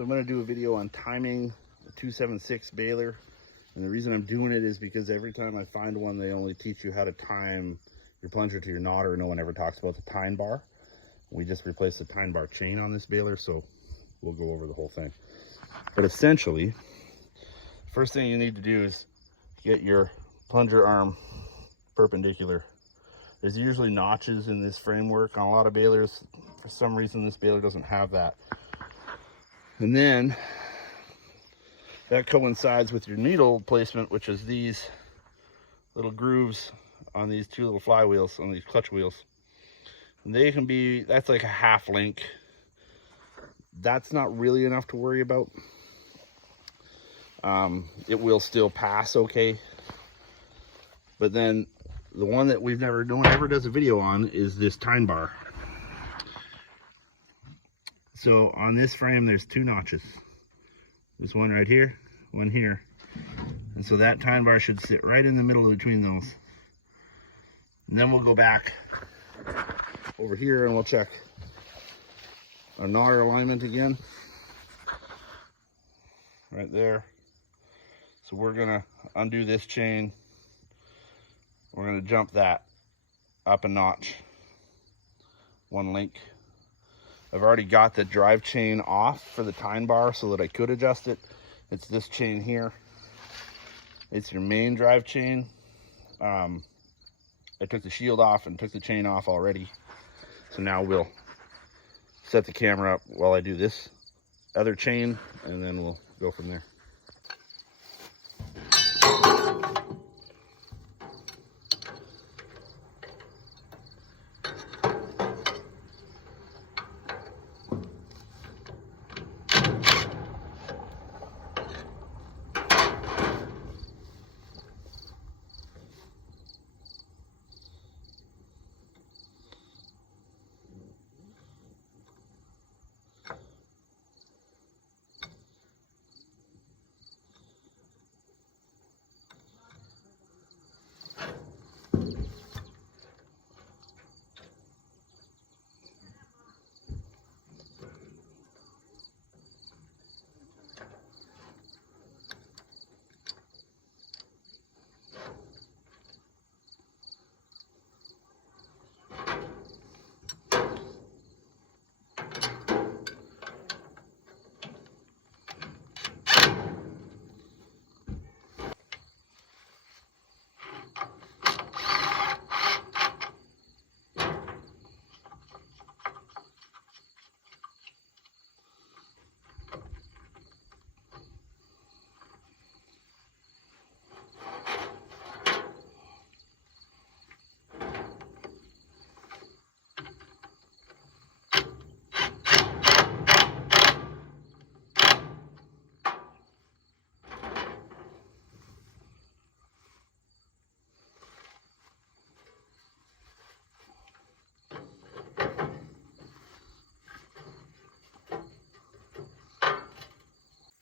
So I'm going to do a video on timing the 276 Baler. And the reason I'm doing it is because every time I find one, they only teach you how to time your plunger to your knotter. No one ever talks about the tine bar. We just replaced the tine bar chain on this Baler, so we'll go over the whole thing. But essentially, first thing you need to do is get your plunger arm perpendicular. There's usually notches in this framework on a lot of Balers. For some reason, this Baler doesn't have that. And then that coincides with your needle placement, which is these little grooves on these two little flywheels, on these clutch wheels. And they can be, that's like a half link. That's not really enough to worry about. It will still pass okay. But then the one that no one ever does a video on is this tine bar. So on this frame, there's two notches. There's one right here, one here. And so that tine bar should sit right in the middle between those. And then we'll go back over here and we'll check our knotter alignment again. Right there. So we're gonna undo this chain. We're gonna jump that up a notch, one link. I've already got the drive chain off for the tine bar so that I could adjust it. It's this chain here. It's your main drive chain. I took the shield off and took the chain off already. So now we'll set the camera up while I do this other chain, and then we'll go from there.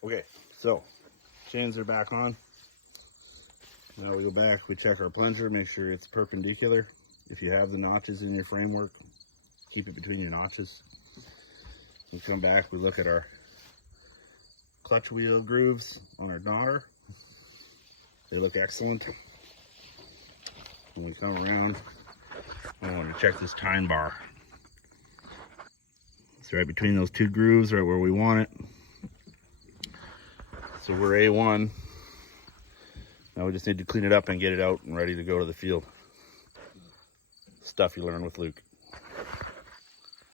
Okay, so chains are back on. Now we go back, we check our plunger, make sure it's perpendicular. If you have the notches in your framework, keep it between your notches. We come back, we look at our clutch wheel grooves on our knotter. They look excellent. When we come around, I want to check this tine bar. It's right between those two grooves, right where we want it. So we're A1. Now we just need to clean it up and get it out and ready to go to the field. Stuff you learn with Luke.